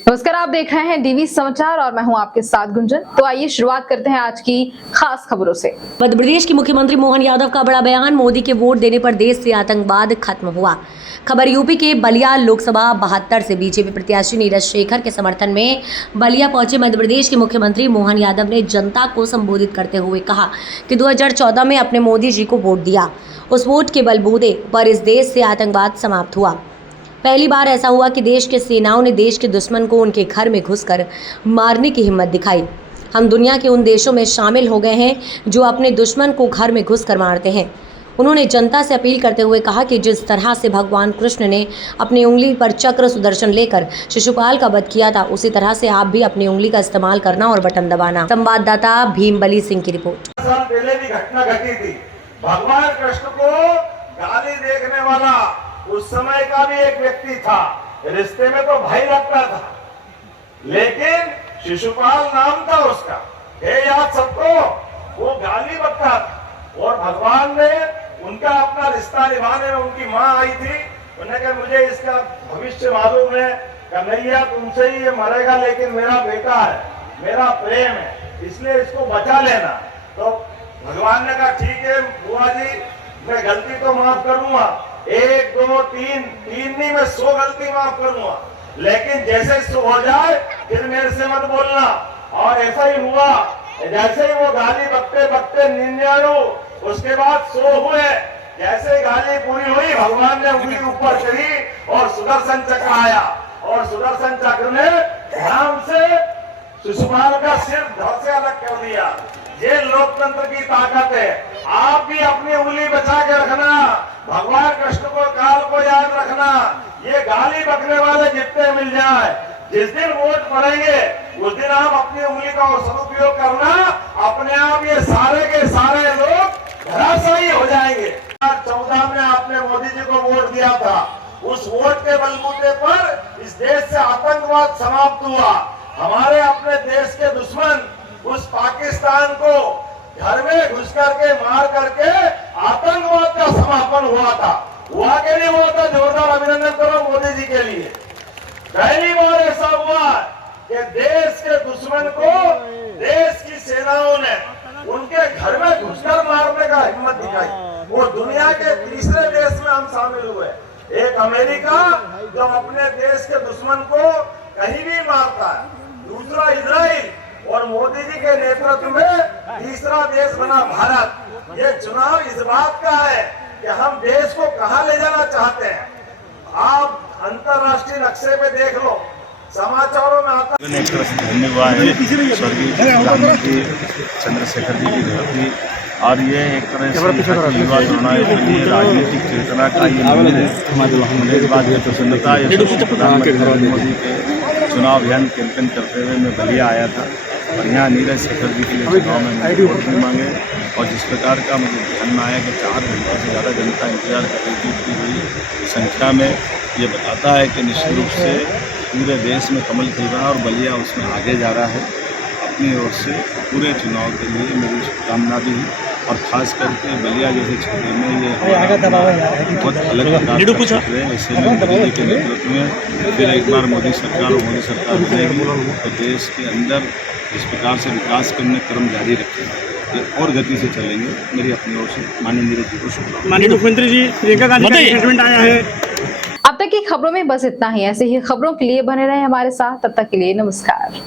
नमस्कार, आप देख रहे हैं डीवी समाचार और मैं हूं आपके साथ गुंजन। तो आइए शुरुआत करते हैं आज की खास खबरों से। मध्य प्रदेश के मुख्यमंत्री मोहन यादव का बड़ा बयान, मोदी के वोट देने पर देश से आतंकवाद खत्म हुआ। खबर यूपी के बलिया लोकसभा 72 से बीजेपी प्रत्याशी नीरज शेखर के समर्थन में बलिया पहुंचे मध्य प्रदेश के मुख्यमंत्री मोहन यादव ने जनता को संबोधित करते हुए कहा कि 2014 में अपने मोदी जी को वोट दिया। उस वोट के बलबूते पर इस देश से आतंकवाद समाप्त हुआ। पहली बार ऐसा हुआ कि देश के सेनाओं ने देश के दुश्मन को उनके घर में घुसकर मारने की हिम्मत दिखाई। हम दुनिया के उन देशों में शामिल हो गए हैं जो अपने दुश्मन को घर में घुसकर मारते हैं। उन्होंने जनता से अपील करते हुए कहा कि जिस तरह से भगवान कृष्ण ने अपनी उंगली पर चक्र सुदर्शन लेकर शिशुपाल का वध किया था, उसी तरह से आप भी अपनी उंगली का इस्तेमाल करना और बटन दबाना। संवाददाता भीमबली सिंह की रिपोर्ट। पहले भी घटना घटी थी। भगवान कृष्ण को गाली देखने वाला उस समय का भी एक व्यक्ति था। रिश्ते में तो भाई लगता था, लेकिन शिशुपाल नाम था उसका। हे याद सबको, वो गाली बकता था और भगवान ने उनका अपना रिश्ता निभाने में, उनकी माँ आई थी, उन्होंने कहा मुझे इसका भविष्य मालूम है, कन्हैया तुमसे ही ये मरेगा, लेकिन मेरा बेटा है, मेरा प्रेम है, इसलिए इसको बचा लेना। तो भगवान ने कहा ठीक है बुआ जी, मैं गलती तो माफ करूंगा, 1 2 3 नहीं, मैं 100 गलती माफ करूंगा, लेकिन जैसे 100 हो जाए फिर मेरे से मत बोलना। और ऐसा ही हुआ, जैसे ही वो गाली बकते बकते 99, उसके बाद 100 हुए। जैसे ही गाली पूरी हुई, भगवान ने उंगली ऊपर करी और सुदर्शन चक्र आया, और सुदर्शन चक्र ने ध्यान से शिशुपाल का सिर धड़ से अलग कर दिया। ये लोकतंत्र की ताकत है। आप भी अपनी उंगली बचा के रखना, भगवान कृष्ण को काल को याद रखना। ये गाली बकने वाले जितने मिल जाए, जिस दिन वोट पड़ेंगे उस दिन आप अपनी उंगली का सदुपयोग करना, अपने आप ये सारे के सारे लोग धराशायी हो जाएंगे। 2014 में आपने मोदी जी को वोट दिया था, उस वोट के बलबूते पर इस देश से आतंकवाद समाप्त हुआ। हमारे अपने देश के दुश्मन उस पाकिस्तान को घर में घुस करके मार करके आतंकवाद का समापन हुआ था। हुआ के नहीं हुआ था? जोरदार अभिनंदन करो मोदी जी के लिए। पहली बार ऐसा हुआ कि देश के दुश्मन को देश की सेनाओं ने उनके घर में घुसकर मारने का हिम्मत दिखाई। वो दुनिया के तीसरे देश में हम शामिल हुए। एक अमेरिका जो अपने देश के दुश्मन को कहीं भी मारता है, दूसरा इजराइल, और मोदी जी के नेतृत्व में तीसरा देश बना भारत। ये चुनाव इस बात का है कि हम देश को कहां ले जाना चाहते हैं। आप अंतर्राष्ट्रीय नक्शे पे देख लो, समाचारों में आता है। एक तरह से धन्य हुआ है स्वर्गीय प्रधानमंत्री चंद्रशेखर जी की धरती, और ये एक तरह से युवा चुनाव के लिए राजनीतिक चेतना का ये मंदिर है। इस बात की प्रसन्नता प्रधानमंत्री नरेंद्र मोदी के चुनाव अभियान कैंपेन करते हुए मैं बलिया आया था, और यहाँ नीरज शेखर जी के लिए चुनाव में वोट भी मांगे। और जिस प्रकार का मुझे ध्यान में आया कि 4 घंटे से ज़्यादा जनता इंतजार कर रही थी, इतनी बड़ी संख्या में, ये बताता है कि निश्चित रूप से पूरे देश में कमल खिल रहा है और बलिया उसमें आगे जा रहा है। अपनी ओर से पूरे चुनाव के लिए मेरी शुभकामना भी है, और खास करके बलिया जैसे क्षेत्र में ये बहुत अलग प्रकार का क्षेत्र है। ऐसे में मोदी जी के नेतृत्व में फिर एक बार मोदी सरकार बनेगी तो देश के अंदर इस प्रकार से विकास करने क्रम जारी रखेंगे, ये और गति से चलेंगे। मेरी अपनी ओर से माननीय नीरज जी को शुभकामनाएं। माननीय मुख्यमंत्री जी, प्रियंका गांधी का स्टेटमेंट आया है। अब तक की खबरों में बस इतना ही। ऐसे ही खबरों के लिए बने रहे हमारे साथ। तब तक के लिए नमस्कार।